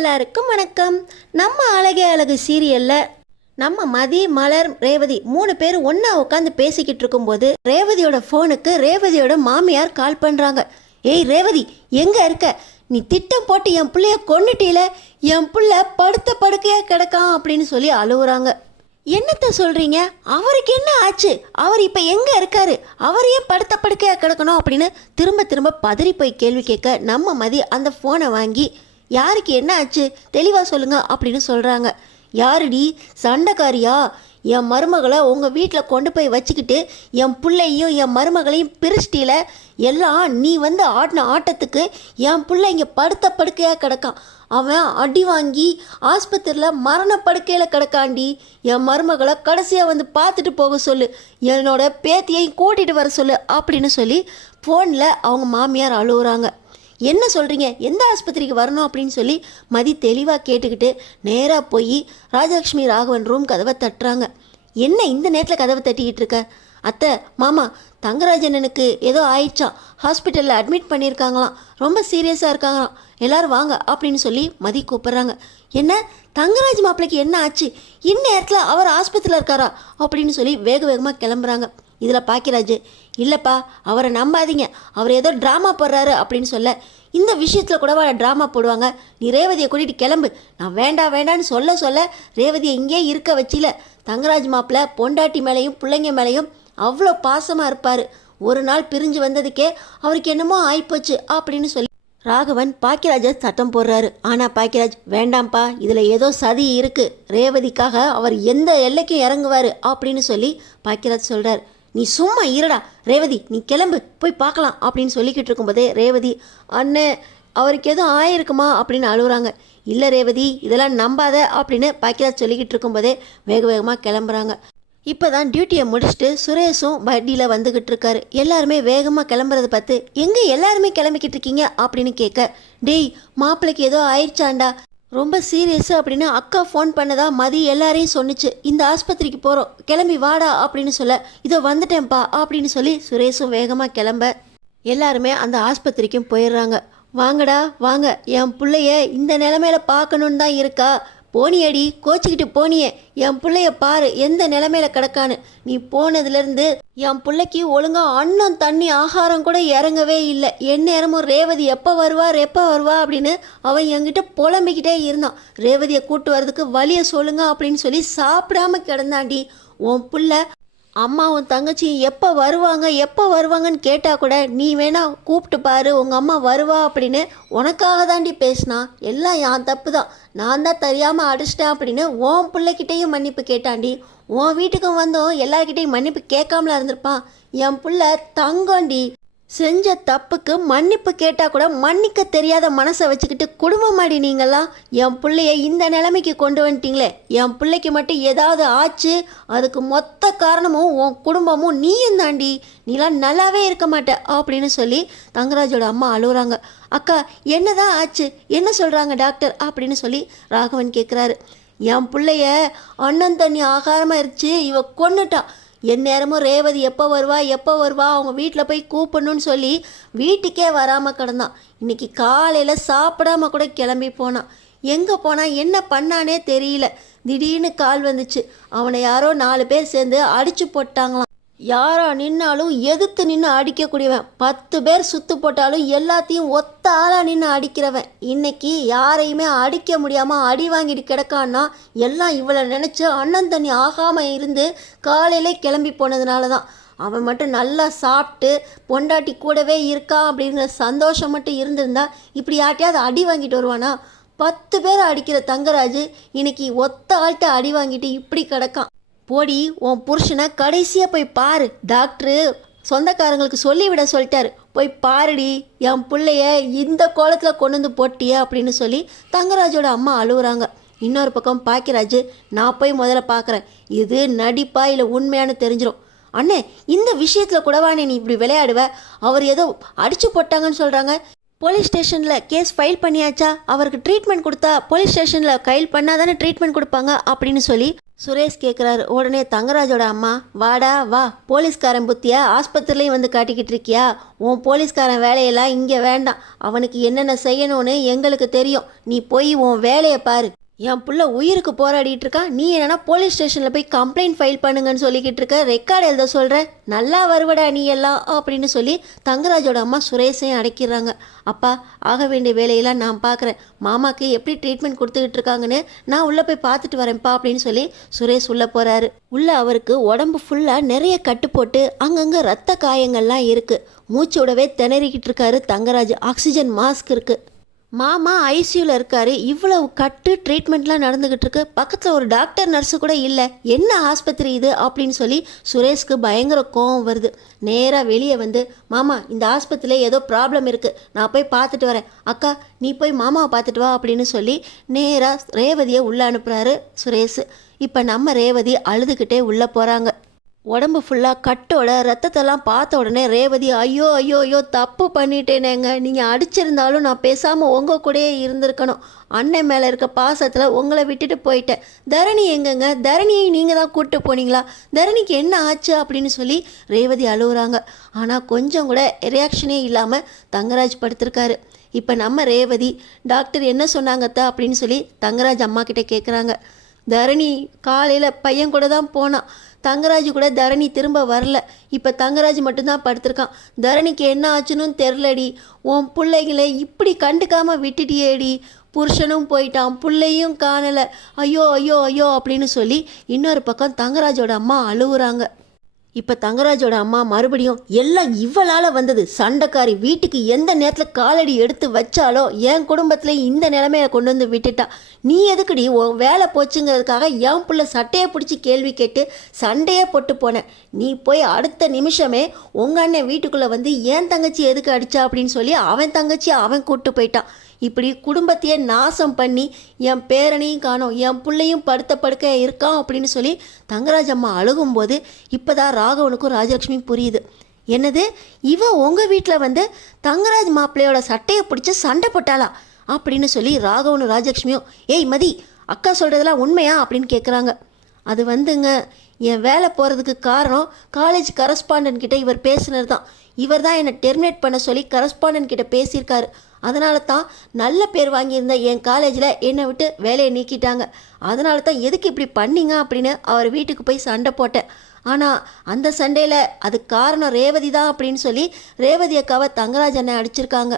எல்லாருக்கும் வணக்கம். நம்ம அழகே அழகு சீரியலில் நம்ம மதி, மலர், ரேவதி 3 பேர் ஒன்றா உட்காந்து பேசிக்கிட்டு இருக்கும்போது ரேவதியோட ஃபோனுக்கு ரேவதியோட மாமியார் கால் பண்ணுறாங்க. ஏய் ரேவதி, எங்கே இருக்க? நீ திட்டம் போட்டு என் பிள்ளைய கொன்னுட்டீல, என் பிள்ளை படுத்த படுக்கையாக கிடக்கான் அப்படின்னு சொல்லி அழுகுறாங்க. என்னத்த சொல்கிறீங்க? அவருக்கு என்ன ஆச்சு? அவர் இப்போ எங்கே இருக்காரு? அவர் ஏன் படுத்த படுக்கையாக கிடக்கணும் அப்படின்னு திரும்ப திரும்ப பதறி போய் கேள்வி கேட்க நம்ம மதி அந்த ஃபோனை வாங்கி யாருக்கு என்ன ஆச்சு தெளிவாக சொல்லுங்க அப்படின்னு சொல்கிறாங்க. யாருடி சண்டைக்காரியா? என் மருமகளை உங்கள் வீட்டில் கொண்டு போய் வச்சுக்கிட்டு என் பிள்ளையும் என் மருமகளையும் பிரிச்சிட்டில. எல்லாம் நீ வந்து ஆடின ஆட்டத்துக்கு என் பிள்ளை இங்கே படுத்த படுக்கையாக கிடக்கான். அவன் அடி வாங்கி ஆஸ்பத்திரியில் மரண படுக்கையில் கிடக்காண்டி. என் மருமகளை கடைசியாக வந்து பார்த்துட்டு போக சொல்லு, என்னோட பேத்தியையும் கூட்டிகிட்டு வர சொல்லு அப்படின்னு சொல்லி ஃபோனில் அவங்க மாமியார் அழுகுறாங்க. என்ன சொல்கிறீங்க? எந்த ஆஸ்பத்திரிக்கு வரணும் அப்படின்னு சொல்லி மதி தெளிவாக கேட்டுக்கிட்டு நேராக போய் ராஜலக்ஷ்மி ராகவன் ரூம் கதவை தட்டுறாங்க. என்ன இந்த நேரத்தில் கதவை தட்டிக்கிட்டு இருக்க? அத்தை, மாமா, தங்கராஜனனுக்கு ஏதோ ஆயிடுச்சான், ஹாஸ்பிட்டலில் அட்மிட் பண்ணியிருக்காங்களாம், ரொம்ப சீரியஸாக இருக்காங்களாம், எல்லோரும் வாங்க அப்படின்னு சொல்லி மதி கூப்பிட்றாங்க. என்ன தங்கராஜ் மாப்பிள்ளைக்கு என்ன ஆச்சு? இந்நேரத்தில் அவர் ஆஸ்பத்திரியில் இருக்காரா அப்படின்னு சொல்லி வேக வேகமாக கிளம்புறாங்க. இதில் பாக்கியராஜ், இல்லைப்பா அவரை நம்பாதீங்க, அவர் ஏதோ ட்ராமா போடுறாரு அப்படின்னு சொல்ல, இந்த விஷயத்தில் கூடவா ட்ராமா போடுவாங்க? நீ ரேவதியை கூட்டிகிட்டு கிளம்பு. நான் வேண்டான்னு சொல்ல ரேவதியை இங்கே இருக்க வச்சில. தங்கராஜ் மாப்பிள்ளை பொண்டாட்டி மேலேயும் பிள்ளைங்க மேலேயும் அவ்வளோ பாசமாக இருப்பார். ஒரு நாள் பிரிஞ்சு வந்ததுக்கே அவருக்கு என்னமோ ஆயிப்போச்சு அப்படின்னு சொல்லி ராகவன் பாக்கியராஜை சட்டம் போடுறாரு. ஆனால் பாக்கியராஜ், வேண்டாம்ப்பா, இதில் ஏதோ சதி இருக்குது, ரேவதிக்காக அவர் எந்த எல்லைக்கும் இறங்குவார் அப்படின்னு சொல்லி பாக்கியராஜ் சொல்கிறார். நீ சும்மா இருடா ரேவதி, நீ கிளம்பு, போய் பார்க்கலாம் அப்படின்னு சொல்லிக்கிட்டு இருக்கும்போதே ரேவதி, அண்ணே அவருக்கு எதுவும் ஆயிருக்குமா அப்படின்னு அழுகுறாங்க. இல்லை ரேவதி, இதெல்லாம் நம்பாத அப்படின்னு பாக்கியராஜ் சொல்லிக்கிட்டு இருக்கும்போதே வேக வேகமாக கிளம்புறாங்க. இப்போ தான் டியூட்டியை முடிச்சுட்டு சுரேஷும் வண்டியில் வந்துக்கிட்டு இருக்காரு. எல்லாருமே வேகமாக கிளம்புறத பார்த்து, எங்கே எல்லாருமே கிளம்பிக்கிட்டு இருக்கீங்க அப்படின்னு கேட்க, டேய் மாப்பிள்ளைக்கு ஏதோ ஆயிடுச்சாண்டா, ரொம்ப சீரியஸு அப்படின்னு அக்கா ஃபோன் பண்ணதா மதி எல்லாரையும் சொன்னிச்சு, இந்த ஆஸ்பத்திரிக்கு போகிறோம், கிளம்பி வாடா அப்படின்னு சொல்ல, இதோ வந்துட்டேன்ப்பா அப்படின்னு சொல்லி சுரேஷும் வேகமாக கிளம்ப எல்லாருமே அந்த ஆஸ்பத்திரிக்கும் போயிடுறாங்க. வாங்கடா வாங்க, என் பிள்ளைய இந்த நிலமையில பார்க்கணுன்னு தான் இருக்கா, போனியடி கோச்சிக்கிட்டு போனியே, என் பிள்ளைய பாரு எந்த நிலமையில கிடக்கான்னு. நீ போனதுலேருந்து என் பிள்ளைக்கு ஒழுங்காக அன்னம் தண்ணி ஆகாரம் கூட இறங்கவே இல்லை. எந்நேரமும் ரேவதி எப்போ வருவா அப்படின்னு அவன் என்கிட்ட புலம்பிக்கிட்டே இருந்தான். ரேவதியை கூட்டு வர்றதுக்கு வழியை சொல்லுங்க அப்படின்னு சொல்லி சாப்பிடாம கிடந்தாண்டி. உன் பிள்ளை அம்மாவும் தங்கச்சியும் எப்போ வருவாங்கன்னு கேட்டால் கூட நீ வேணா கூப்பிட்டு பாரு, உங்கள் அம்மா வருவா அப்படின்னு உனக்காக தாண்டி பேசினா. எல்லாம் என் தப்பு தான், நான் தான் தெரியாமல் அடிச்சிட்டேன் அப்படின்னு உன் பிள்ளைகிட்டையும் மன்னிப்பு கேட்டாண்டி. உன் வீட்டுக்கும் வந்தோம் எல்லார்கிட்டையும் மன்னிப்பு கேட்காமல இருந்திருப்பான். என் பிள்ளை தங்கண்டி, செஞ்ச தப்புக்கு மன்னிப்பு கேட்டால் கூட மன்னிக்க தெரியாத மனசை வச்சுக்கிட்டு குடும்பமாடி நீங்களாம் என் பிள்ளைய இந்த நிலைமைக்கு கொண்டு வந்துட்டீங்களே. என் பிள்ளைக்கு மட்டும் ஏதாவது ஆச்சு, அதுக்கு மொத்த காரணமும் உன் குடும்பமும் நீயும் தாண்டி, நீலாம் நல்லாவே இருக்க மாட்ட அப்படின்னு சொல்லி தங்கராஜோட அம்மா அழுகுறாங்க. அக்கா என்னதான் ஆச்சு, என்ன சொல்கிறாங்க டாக்டர் அப்படின்னு சொல்லி ராகவன் கேட்குறாரு. என் பிள்ளைய அண்ணன் தண்ணி ஆகாரமாக இருந்துச்சு, இவ கொன்னுட்டான். எந்நேரமும் ரேவதி எப்போ வருவா அவங்க வீட்டில் போய் கூப்பிடணும்னு சொல்லி வீட்டுக்கே வராமல் கிடந்தான். இன்றைக்கி காலையில் சாப்பிடாம கூட கிளம்பி போனான். எங்கே போனால் என்ன பண்ணானே தெரியல. திடீர்னு கால் வந்துச்சு, அவனை யாரோ 4 பேர் சேர்ந்து அடித்து போட்டாங்களாம். யாரா நின்னாலும் எதிர்த்து நின்று அடிக்கக்கூடியவன், 10 பேர் சுத்து போட்டாலும் எல்லாத்தையும் ஒத்த ஆளாக நின்று அடிக்கிறவன். இன்னைக்கு யாரையுமே அடிக்க முடியாமல் அடி வாங்கிட்டு கிடக்கான்னா எல்லாம் இவளை நினச்சி அண்ணன் தண்ணி ஆகாமல் இருந்து காலையிலே கிளம்பி போனதுனால தான். அவன் மட்டும் நல்லா சாப்பிட்டு பொண்டாட்டி கூடவே இருக்கான் அப்படிங்கிற சந்தோஷம் மட்டும் இருந்திருந்தா இப்படி யார்ட்டையாவது அடி வாங்கிட்டு வருவானா? 10 பேர் அடிக்கிற தங்கராஜ் இன்னைக்கு ஒத்த ஆள்கிட்ட அடி வாங்கிட்டு இப்படி கிடக்கான். போடி, உன் புருஷனை கடைசியாக போய் பாரு, டாக்டரு சொந்தக்காரங்களுக்கு சொல்லிவிட சொல்லிட்டாரு, போய் பாருடி, என் பிள்ளைய இந்த கோலத்தில் கொண்டு வந்து போட்டிய அப்படின்னு சொல்லி தங்கராஜோட அம்மா அழுகுறாங்க. இன்னொரு பக்கம் பாக்கியராஜ், நான் போய் முதல்ல பார்க்குறேன், இது நடிப்பா இல்லை உண்மையானு தெரிஞ்சிடும். அண்ணே இந்த விஷயத்தில் கூடவானே நீ இப்படி விளையாடுவ? அவர் ஏதோ அடித்து போட்டாங்கன்னு சொல்கிறாங்க, போலீஸ் ஸ்டேஷனில் கேஸ் ஃபைல் பண்ணியாச்சா? அவருக்கு ட்ரீட்மெண்ட் கொடுத்தா போலீஸ் ஸ்டேஷனில் ஃபைல் பண்ணால் தானே ட்ரீட்மெண்ட் கொடுப்பாங்க அப்படின்னு சொல்லி சுரேஷ் கேட்குறாரு. உடனே தங்கராஜோட அம்மா, வாடா வா, போலீஸ்காரன் புத்தியா ஆஸ்பத்திரிலையும் வந்து காட்டிக்கிட்டு இருக்கியா? உன் போலீஸ்காரன் வேலையெல்லாம் இங்கே வேண்டாம். அவனுக்கு என்னென்ன செய்யணும்னு எங்களுக்கு தெரியும். நீ போய் உன் வேலையை பாரு. என் புள்ள உயிருக்கு போராடிட்டு இருக்கான், நீ என்னன்னா போலீஸ் ஸ்டேஷனில் போய் கம்ப்ளைண்ட் ஃபைல் பண்ணுங்கன்னு சொல்லிக்கிட்டு இருக்க, ரெக்கார்டு எழுத சொல்கிற, நல்லா வருவடா நீ எல்லாம் அப்படின்னு சொல்லி தங்கராஜோட அம்மா சுரேஷையும் அடைக்கிறாங்க. அப்பா, ஆக வேண்டிய வேலையெல்லாம் நான் பார்க்குறேன், மாமாவுக்கு எப்படி ட்ரீட்மெண்ட் கொடுத்துக்கிட்டு இருக்காங்கன்னு நான் உள்ளே போய் பார்த்துட்டு வரேன்ப்பா அப்படின்னு சொல்லி சுரேஷ் உள்ளே போகிறாரு. உள்ளே அவருக்கு உடம்பு ஃபுல்லாக நிறைய கட்டு போட்டு அங்கங்கே ரத்த காயங்கள்லாம் இருக்குது. மூச்சு விடவே திணறிக்கிட்டு இருக்காரு தங்கராஜ். ஆக்சிஜன் மாஸ்க் இருக்குது. மாமா ஐசியூவில் இருக்காரு. இவ்வளவு கட்டு ட்ரீட்மெண்ட்லாம் நடந்துக்கிட்டு இருக்கு. பக்கத்தில் ஒரு டாக்டர் நர்ஸு கூட இல்லை. என்ன ஆஸ்பத்திரி இது அப்படின்னு சொல்லி சுரேஷ்க்கு பயங்கர கோவம் வருது. நேராக வெளியே வந்து, மாமா இந்த ஆஸ்பத்திரியில் ஏதோ ப்ராப்ளம் இருக்குது, நான் போய் பார்த்துட்டு வரேன். அக்கா நீ போய் மாமாவை பார்த்துட்டு வா அப்படின்னு சொல்லி நேராக ரேவதியை உள்ளே அனுப்புகிறாரு சுரேஷ். இப்போ நம்ம ரேவதி அழுதுகிட்டே உள்ளே போகிறாங்க. உடம்பு ஃபுல்லாக கட்டோட ரத்தத்தெல்லாம் பார்த்த உடனே ரேவதி, ஐயோ ஐயோ ஐயோ தப்பு பண்ணிட்டேனேங்க, நீங்கள் அடிச்சிருந்தாலும் நான் பேசாமல் உங்கள் கூடயே இருந்திருக்கணும். அண்ணன் மேலே இருக்க பாசத்தில் உங்களை விட்டுட்டு போயிட்டேன். தரணி எங்கங்க? தரணியை நீங்கள் தான் கூப்பிட்டு போனீங்களா? தரணிக்கு என்ன ஆச்சு அப்படின்னு சொல்லி ரேவதி அழுகுறாங்க. ஆனால் கொஞ்சம் கூட ரியாக்ஷனே இல்லாமல் தங்கராஜ் படுத்திருக்காரு. இப்போ நம்ம ரேவதி, டாக்டர் என்ன சொன்னாங்கத்தா அப்படின்னு சொல்லி தங்கராஜ் அம்மா கிட்டே கேட்குறாங்க. தரணி காலையில் பையன் கூட தான் போனான். தங்கராஜ் கூட தரணி திரும்ப வரல. இப்போ தங்கராஜ் மட்டும்தான் படுத்திருக்கான். தரணிக்கு என்ன ஆச்சுன்னு தெரிலடி. உன் பிள்ளைங்களை இப்படி கண்டுக்காமல் விட்டுட்டியேடி. புருஷனும் போயிட்டான், பிள்ளையும் காணலை. ஐயோ ஐயோ ஐயோ அப்படின்னு சொல்லி இன்னொரு பக்கம் தங்கராஜோட அம்மா அழுகுறாங்க. இப்போ தங்கராஜோட அம்மா மறுபடியும், எல்லாம் இவளால் வந்தது, சண்டைக்காரி, வீட்டுக்கு எந்த நேரத்தில் காலடி எடுத்து வச்சாலோ என் குடும்பத்தில் இந்த நிலைமையை கொண்டு வந்து விட்டுட்டா. நீ எதுக்குடி உன் வேலை போச்சுங்கிறதுக்காக என் பிள்ளை சட்டையை பிடிச்சி கேள்வி கேட்டு சண்டையே போட்டு போனேன். நீ போய் அடுத்த நிமிஷமே உங்கள் அண்ணன் வீட்டுக்குள்ளே வந்து என் தங்கச்சி எதுக்கு அடித்தா அப்படின்னு சொல்லி அவன் தங்கச்சி அவன் கூப்பிட்டு போயிட்டான். இப்படி குடும்பத்தையே நாசம் பண்ணி என் பேரனையும் காணோம், என் பிள்ளையும் படுத்த படுக்க இருக்கான் அப்படின்னு சொல்லி தங்கராஜ் அம்மா அழுகும்போது இப்போ தான் ராகவனுக்கும் ராஜலட்சுமி புரியுது. என்னது, இவன் உங்கள் வீட்டில் வந்து தங்கராஜ் மாப்பிள்ளையோட சட்டையை பிடிச்சி சண்டை போட்டாளா அப்படின்னு சொல்லி ராகவனும் ராஜலட்சுமியும், ஏய் மதி, அக்கா சொல்கிறதெல்லாம் உண்மையா அப்படின்னு கேட்குறாங்க. அது வந்துங்க, என் வேலை போகிறதுக்கு காரணம் காலேஜ் கரஸ்பாண்டன்ட் கிட்ட இவர் பேசுனது தான். இவர் தான் என்னை டெர்மினேட் பண்ண சொல்லி கரஸ்பாண்டன்ட் கிட்ட பேசியிருக்காரு. அதனால தான் நல்ல பேர் வாங்கியிருந்த என் காலேஜில் என்னை விட்டு வேலையை நீக்கிட்டாங்க. அதனால தான் எதுக்கு இப்படி பண்ணீங்க அப்படின்னு அவர் வீட்டுக்கு போய் சண்டை போட்டேன். ஆனால் அந்த சண்டையில் அது காரணம் ரேவதி தான் அப்படின்னு சொல்லி ரேவதி அக்காவை தங்கராஜ் அண்ணன் அடிச்சிருக்காங்க.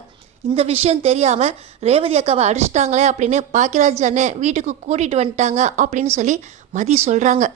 இந்த விஷயம் தெரியாமல் ரேவதி அக்காவை அடிச்சிட்டாங்களே அப்படின்னு பாக்கியராஜ் அண்ணன் வீட்டுக்கு கூட்டிகிட்டு வந்துட்டாங்க அப்படின்னு சொல்லி மதி சொல்கிறாங்க.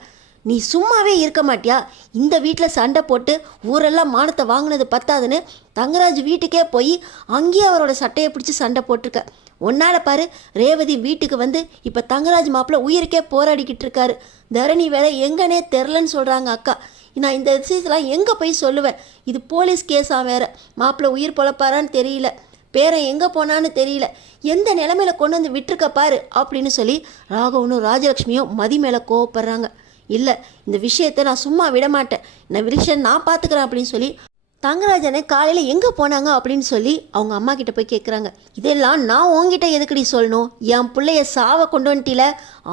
நீ சும்மாவே இருக்க மாட்டியா? இந்த வீட்டில் சண்டை போட்டு ஊரெல்லாம் மானத்தை வாங்கினது பத்தாதுன்னு தங்கராஜ் வீட்டுக்கே போய் அங்கேயே அவரோட சட்டையை பிடிச்சி சண்டை போட்டிருக்க. ஒன்னால் பாரு, ரேவதி வீட்டுக்கு வந்து இப்போ தங்கராஜ் மாப்பிள்ளை உயிருக்கே போராடிக்கிட்டு இருக்காரு. தரணி வேற எங்கன்னே தெரிலன்னு சொல்கிறாங்க அக்கா. நான் இந்த விஷயத்தெல்லாம் எங்கே போய் சொல்லுவேன்? இது போலீஸ் கேஸாக வேற. மாப்பிள்ளை உயிர் பொழப்பாரான்னு தெரியல, பேரன் எங்கே போனான்னு தெரியல, எந்த நிலைமையில கொண்டு வந்து விட்டுருக்க பாரு அப்படின்னு சொல்லி ராகவனும் ராஜலட்சுமியும் மதி மேலே கோவப்படுறாங்க. இல்லை, இந்த விஷயத்தை நான் சும்மா விட மாட்டேன், இந்த விஷயம் நான் பார்த்துக்கிறேன் அப்படின்னு சொல்லி தங்கராஜனை காலையில் எங்கே போனாங்க அப்படின்னு சொல்லி அவங்க அம்மா கிட்ட போய் கேட்குறாங்க. இதெல்லாம் நான் உங்ககிட்ட எதுக்கடி சொல்லணும்? என் பிள்ளைய சாவை கொண்டு வந்துட்டில,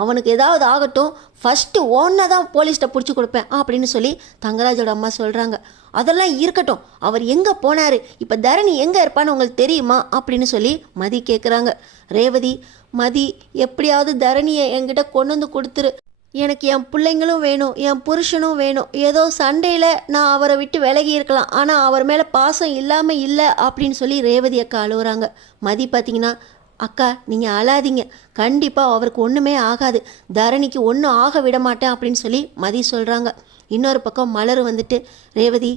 அவனுக்கு ஏதாவது ஆகட்டும், ஃபஸ்ட்டு ஒன்றை தான் போலீஸ்கிட்ட பிடிச்சி கொடுப்பேன் அப்படின்னு சொல்லி தங்கராஜோட அம்மா சொல்கிறாங்க. அதெல்லாம் இருக்கட்டும், அவர் எங்கே போனார், இப்போ தரணி எங்கே இருப்பான்னு உங்களுக்கு தெரியுமா அப்படின்னு சொல்லி மதி கேட்குறாங்க. ரேவதி, மதி எப்படியாவது தரணியை என்கிட்ட கொண்டு வந்து கொடுத்துரு, எனக்கு என் பிள்ளைங்களும் வேணும், என் புருஷனும் வேணும். ஏதோ சண்டையில் நான் அவரை விட்டு விலகி இருக்கலாம், ஆனால் அவர் மேலே பாசம் இல்லாமல் இல்லை அப்படின்னு சொல்லி ரேவதி அக்கா அழுகுறாங்க. மதி பார்த்தீங்கன்னா, அக்கா நீங்கள் அழாதீங்க, கண்டிப்பாக அவருக்கு ஒன்றுமே ஆகாது, தரணிக்கு ஒன்றும் ஆக விட மாட்டேன் அப்படின்னு சொல்லி மதி சொல்கிறாங்க. இன்னொரு பக்கம் மலர் வந்துட்டு, ரேவதி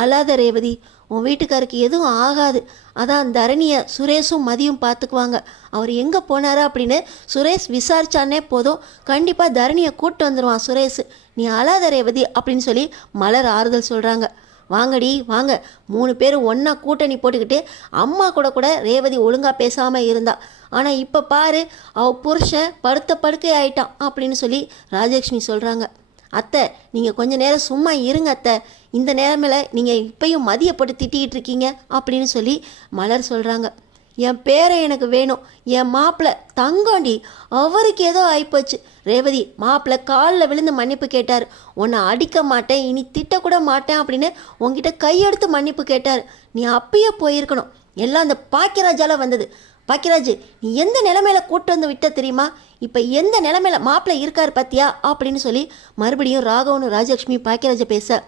அழாத ரேவதி, உன் வீட்டுக்காருக்கு எதுவும் ஆகாது, அதான் தரணியை சுரேஷும் மதியும் பார்த்துக்குவாங்க. அவர் எங்கே போனார் அப்படின்னு சுரேஷ் விசாரிச்சானே போதும், கண்டிப்பாக தரணியை கூப்பிட்டு வந்துடுவான் சுரேஷ், நீ அழாத ரேவதி அப்படின்னு சொல்லி மலர் ஆறுதல் சொல்கிறாங்க. வாங்கடி வாங்க, 3 பேரும் ஒன்றா கூட்டணி போட்டுக்கிட்டு அம்மா கூட ரேவதி ஒழுங்காக பேசாமல் இருந்தா, ஆனால் இப்போ பாரு அவள் புருஷன் படுத்த படுக்கை ஆயிட்டான் அப்படின்னு சொல்லி ராஜலட்சுமி சொல்கிறாங்க. அத்தை நீங்கள் கொஞ்ச நேரம் சும்மா இருங்க அத்தை, இந்த நேரமில் நீங்கள் இப்பையும் மதியை போட்டு திட்டிகிட்டு இருக்கீங்க அப்படின்னு சொல்லி மலர் சொல்கிறாங்க. என் பேரை எனக்கு வேணும். என் மாப்பிள்ளை தங்கோண்டி, அவருக்கு ஏதோ ஆயிப்போச்சு. ரேவதி, மாப்பிள்ளை காலில் விழுந்து மன்னிப்பு கேட்டார். உன்னை அடிக்க மாட்டேன், இனி திட்டக்கூட மாட்டேன் அப்படின்னு உங்ககிட்ட கையெடுத்து மன்னிப்பு கேட்டார். நீ அப்பயே போயிருக்கணும். எல்லாம் அந்த பாக்கியராஜால வந்தது. பாக்கியராஜ், நீ எந்த நிலைமையில கூட்டு வந்து விட்ட தெரியுமா? இப்போ எந்த நிலைமையில மாப்பிள்ளை இருக்கார் பார்த்தியா அப்படின்னு சொல்லி மறுபடியும் ராகவனும் ராஜலட்சுமி பாக்கியராஜை பேச,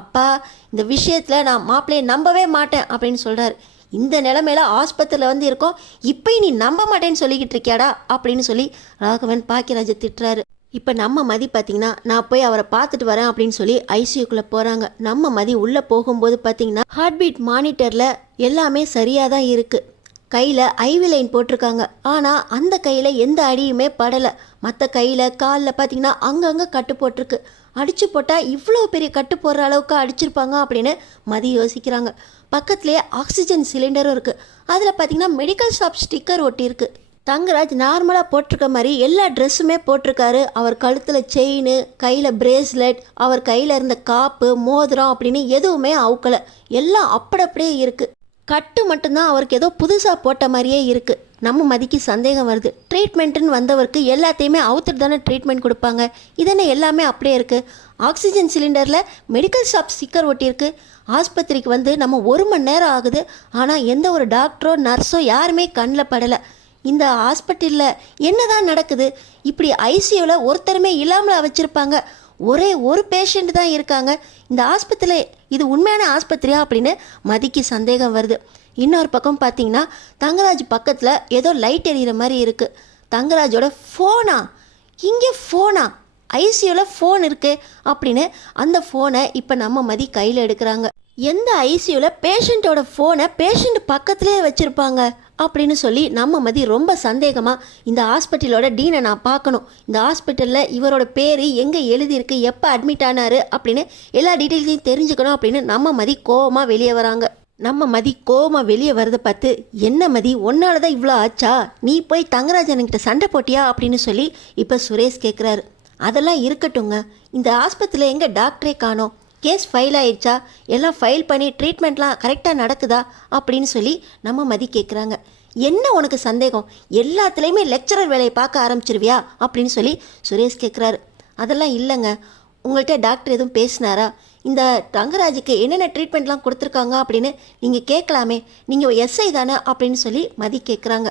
அப்பா இந்த விஷயத்தில் நான் மாப்பிள்ளையை நம்பவே மாட்டேன் அப்படின்னு சொல்கிறார். இந்த நிலைமையில ஆஸ்பத்திரியில் வந்து இருக்கோம், இப்போ நீ நம்ப மாட்டேன்னு சொல்லிக்கிட்டு இருக்கியாடா அப்படின்னு சொல்லி ராகவன் பாக்கியராஜை திட்டுறாரு. இப்போ நம்ம மதி பார்த்திங்கன்னா, நான் போய் அவரை பார்த்துட்டு வரேன் அப்படின்னு சொல்லி ஐசியூக்குள்ளே போகிறாங்க. நம்ம மதி உள்ளே போகும்போது பார்த்திங்கன்னா ஹார்ட் பீட் மானிட்டரில் எல்லாமே சரியாக தான் இருக்குது. கையில் ஐவி லைன் போட்டிருக்காங்க. ஆனால் அந்த கையில் எந்த அடியுமே படலை. மற்ற கையில் காலில் பார்த்திங்கன்னா அங்கங்கே கட்டு போட்டிருக்கு. அடித்து போட்டால் இவ்வளோ பெரிய கட்டு போடுற அளவுக்கு அடிச்சிருப்பாங்க அப்படின்னு மதி யோசிக்கிறாங்க. பக்கத்துலேயே ஆக்சிஜன் சிலிண்டரும் இருக்குது. அதில் பார்த்திங்கன்னா மெடிக்கல் ஷாப் ஸ்டிக்கர் ஒட்டியிருக்கு. தங்கராஜ் நார்மலாக போட்டிருக்க மாதிரி எல்லா ட்ரெஸ்ஸுமே போட்டிருக்காரு. அவர் கழுத்தில் செயின், கையில் பிரேஸ்லெட், அவர் கையில் இருந்த காப்பு, மோதிரம் அப்படின்னு எதுவுமே அவுக்கலை. எல்லாம் அப்படியே இருக்குது. கட்டு மட்டும்தான் அவருக்கு ஏதோ புதுசாக போட்ட மாதிரியே இருக்குது. நம்ம மதிக்கு சந்தேகம் வருது. ட்ரீட்மெண்ட்டுன்னு வந்தவருக்கு எல்லாத்தையுமே அவுத்துட்டு தானே ட்ரீட்மெண்ட் கொடுப்பாங்க. இதென்ன எல்லாமே அப்படியே இருக்குது. ஆக்சிஜன் சிலிண்டரில் மெடிக்கல் ஷாப் ஸ்டிக்கர் ஒட்டியிருக்கு. ஆஸ்பத்திரிக்கு வந்து நம்ம 1 மணி நேரம் ஆகுது. ஆனால் எந்த ஒரு டாக்டரோ நர்ஸோ யாருமே கண்ணில் படலை. இந்த ஹாஸ்பிட்டலில் என்ன தான் நடக்குது? இப்படி ஐசியூவில் ஒருத்தருமே இல்லாமல் வச்சுருப்பாங்க. ஒரே ஒரு பேஷண்ட் தான் இருக்காங்க. இந்த ஆஸ்பத்திரியில் இது உண்மையான ஆஸ்பத்திரியா அப்படின்னு மதிக்கு சந்தேகம் வருது. இன்னொரு பக்கம் பார்த்தீங்கன்னா தங்கராஜ் பக்கத்தில் ஏதோ லைட் எரியிற மாதிரி இருக்குது. தங்கராஜோட ஃபோனா? இங்கே ஃபோனா? ஐசியூவில் ஃபோன் இருக்கு அப்படின்னு அந்த ஃபோனை இப்போ நம்ம மதி கையில் எடுக்கிறாங்க. எந்த ஐசியூவில் பேஷண்ட்டோட ஃபோனை பேஷண்ட் பக்கத்துலேயே வச்சுருப்பாங்க அப்படின்னு சொல்லி நம்ம மதி ரொம்ப சந்தேகமாக, இந்த ஹாஸ்பிட்டலோட டீனை நான் பார்க்கணும், இந்த ஹாஸ்பிட்டலில் இவரோட பேர் எங்கே எழுதியிருக்கு, எப்போ அட்மிட் ஆனார் அப்படின்னு எல்லா டீட்டெயில்ஸையும் தெரிஞ்சுக்கணும் அப்படின்னு நம்ம மதி கோவமாக வெளியே வராங்க. நம்ம மதி கோவமாக வெளியே வரதை பார்த்து, என்ன மதி உன்னால தான் இவ்வளோ ஆச்சா, நீ போய் தங்கராஜன்கிட்ட சண்டை போட்டியா அப்படின்னு சொல்லி இப்போ சுரேஷ் கேட்குறாரு. அதெல்லாம் இருக்கட்டுங்க, இந்த ஆஸ்பத்திரியில் எங்கே டாக்டரே காணோம், கேஸ் ஃபைல் ஆயிடுச்சா, எல்லாம் ஃபைல் பண்ணி ட்ரீட்மெண்ட்லாம் கரெக்டாக நடக்குதா அப்படின்னு சொல்லி நம்ம மதி கேட்குறாங்க. என்ன உனக்கு சந்தேகம், எல்லாத்துலேயுமே லெக்சரர் வேலையை பார்க்க ஆரம்பிச்சிருவியா அப்படின்னு சொல்லி சுரேஷ் கேட்குறாரு. அதெல்லாம் இல்லைங்க, உங்கள்கிட்ட டாக்டர் எதுவும் பேசினாரா, இந்த தங்கராஜுக்கு என்னென்ன ட்ரீட்மெண்ட்லாம் கொடுத்துருக்காங்க அப்படின்னு நீங்கள் கேட்கலாமே, நீங்கள் எஸ்ஐ தானே அப்படின்னு சொல்லி மதி கேட்குறாங்க.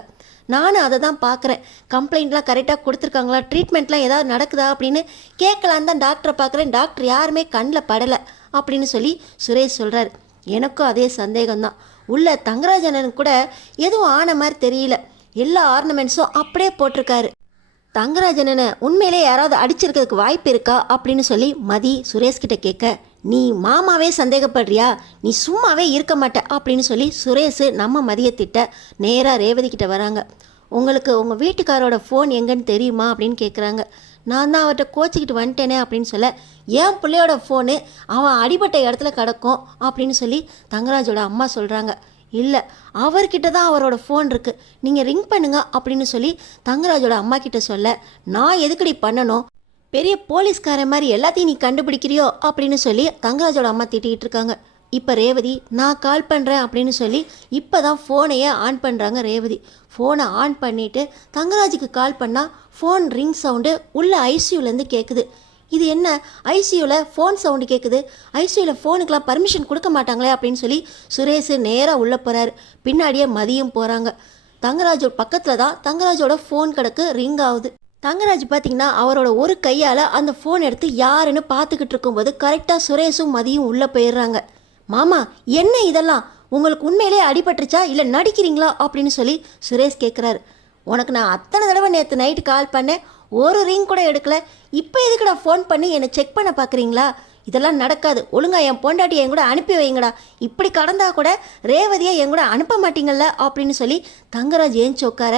நானும் அதை தான் பார்க்குறேன், கம்ப்ளைண்ட்லாம் கரெக்டாக கொடுத்துருக்காங்களா, ட்ரீட்மெண்ட்லாம் ஏதாவது நடக்குதா அப்படின்னு கேட்கலான்னு தான் டாக்டரை பார்க்குறேன், டாக்டர் யாருமே கண்ணில் படலை அப்படின்னு சொல்லி சுரேஷ் சொல்கிறார். எனக்கும் அதே சந்தேகம்தான். உள்ள தங்கராஜனனுக்கு கூட எதுவும் ஆன மாதிரி தெரியல, எல்லா ஆர்னமெண்ட்ஸும் அப்படியே போட்டிருக்காரு. தங்கராஜனனை உண்மையிலே யாராவது அடிச்சிருக்கிறதுக்கு வாய்ப்பு இருக்கா அப்படின்னு சொல்லி மதி சுரேஷ்கிட்ட கேட்க, நீ மாமாவே சந்தேகப்படுறியா, நீ சும்மாவே இருக்க மாட்ட அப்படின்னு சொல்லி சுரேஷ் நம்ம மதியத்திட்ட நேராக ரேவதி கிட்ட வராங்க. உங்களுக்கு உங்கள் வீட்டுக்காரோட ஃபோன் எங்கன்னு தெரியுமா அப்படின்னு கேட்குறாங்க. நான் தான் அவர்கிட்ட கோச்சிக்கிட்டு வந்துட்டேனே அப்படின்னு சொல்ல, என் பிள்ளையோட ஃபோனு அவன் அடிபட்ட இடத்துல கிடக்கும் அப்படின்னு சொல்லி தங்கராஜோட அம்மா சொல்கிறாங்க. இல்லை, அவர்கிட்ட தான் அவரோட ஃபோன் இருக்குது, நீங்கள் ரிங் பண்ணுங்க அப்படின்னு சொல்லி தங்கராஜோட அம்மா கிட்ட சொல்ல, நான் எதுக்கடி பண்ணணும், பெரிய போலீஸ்கார மாதிரி எல்லாத்தையும் நீ கண்டுபிடிக்கிறியோ அப்படின்னு சொல்லி தங்கராஜோட அம்மா திட்டிகிட்டு இருக்காங்க. இப்போ ரேவதி நான் கால் பண்ணுறேன் அப்படின்னு சொல்லி இப்போ தான் ஃபோனையே ஆன் பண்ணுறாங்க ரேவதி. ஃபோனை ஆன் பண்ணிவிட்டு தங்கராஜுக்கு கால் பண்ணால் ஃபோன் ரிங் சவுண்டு உள்ள ஐசியூலேருந்து கேட்குது. இது என்ன, ஐசியூவில் ஃபோன் சவுண்டு கேட்குது, ஐசியூவில் ஃபோனுக்கெலாம் பர்மிஷன் கொடுக்க மாட்டாங்களே அப்படின்னு சொல்லி சுரேஷ் நேராக உள்ளே போகிறாரு. பின்னாடியே மதியம் போகிறாங்க. தங்கராஜோட பக்கத்தில் தான் தங்கராஜோட ஃபோன் கிடக்கு ரிங் ஆகுது. தங்கராஜ் பார்த்திங்கன்னா அவரோட ஒரு கையால் அந்த ஃபோன் எடுத்து யாருன்னு பார்த்துக்கிட்டு இருக்கும்போது கரெக்டாக சுரேஷும் மதியும் உள்ளே போயிடுறாங்க. மாமா என்ன இதெல்லாம், உங்களுக்கு உண்மையிலே அடிபட்டுருச்சா இல்லை நடிக்கிறீங்களா அப்படின்னு சொல்லி சுரேஷ் கேட்குறாரு. உனக்கு நான் அத்தனை தடவை நேற்று நைட்டு கால் பண்ணேன், ஒரு ரிங் கூட எடுக்கல, இப்போ எதுக்குடா ஃபோன் பண்ணி என்னை செக் பண்ண பார்க்குறீங்களா, இதெல்லாம் நடக்காது, ஒழுங்கா என் பொண்டாட்டி என் கூட அனுப்பி வைங்கடா, இப்படி கடந்தா கூட ரேவதியை என் கூட அனுப்ப மாட்டீங்கள்ல அப்படின்னு சொல்லி தங்கராஜ் ஏஞ்சி உட்கார.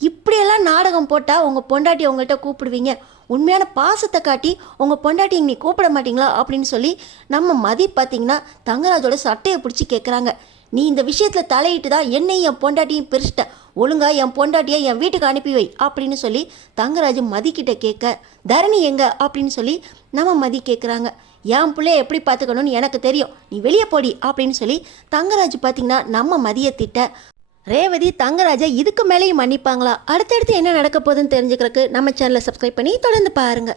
இப்படியெல்லாம் நாடகம் போட்டால் உங்கள் பொண்டாட்டி உங்கள்கிட்ட கூப்பிடுவீங்க, உண்மையான பாசத்தை காட்டி உங்கள் பொண்டாட்டி நீ கூப்பிட மாட்டிங்களா அப்படின்னு சொல்லி நம்ம மதி பார்த்திங்கன்னா தங்கராஜோட சட்டையை பிடிச்சி கேட்குறாங்க. நீ இந்த விஷயத்தில் தலையிட்டு தான் என்னையும் என் பொண்டாட்டியும் பிரிச்சிட்ட, ஒழுங்கா என் பொண்டாட்டியை என் வீட்டுக்கு அனுப்பி வை அப்படின்னு சொல்லி தங்கராஜ் மதிக்கிட்ட கேட்க, தரணி எங்க அப்படின்னு சொல்லி நம்ம மதி கேட்குறாங்க. என் பிள்ளைய எப்படி பார்த்துக்கணும்னு எனக்கு தெரியும், நீ வெளியே போடி அப்படின்னு சொல்லி தங்கராஜ் பார்த்திங்கன்னா நம்ம மதியை திட்ட. ரேவதி தங்கராஜை இதுக்கு மேலேயும் மன்னிப்பாங்களா? அடுத்தடுத்து என்ன நடக்க போகுதுன்னு தெரிஞ்சுக்கிறதுக்கு நம்ம சேனலை சப்ஸ்கிரைப் பண்ணி தொடர்ந்து பாருங்க.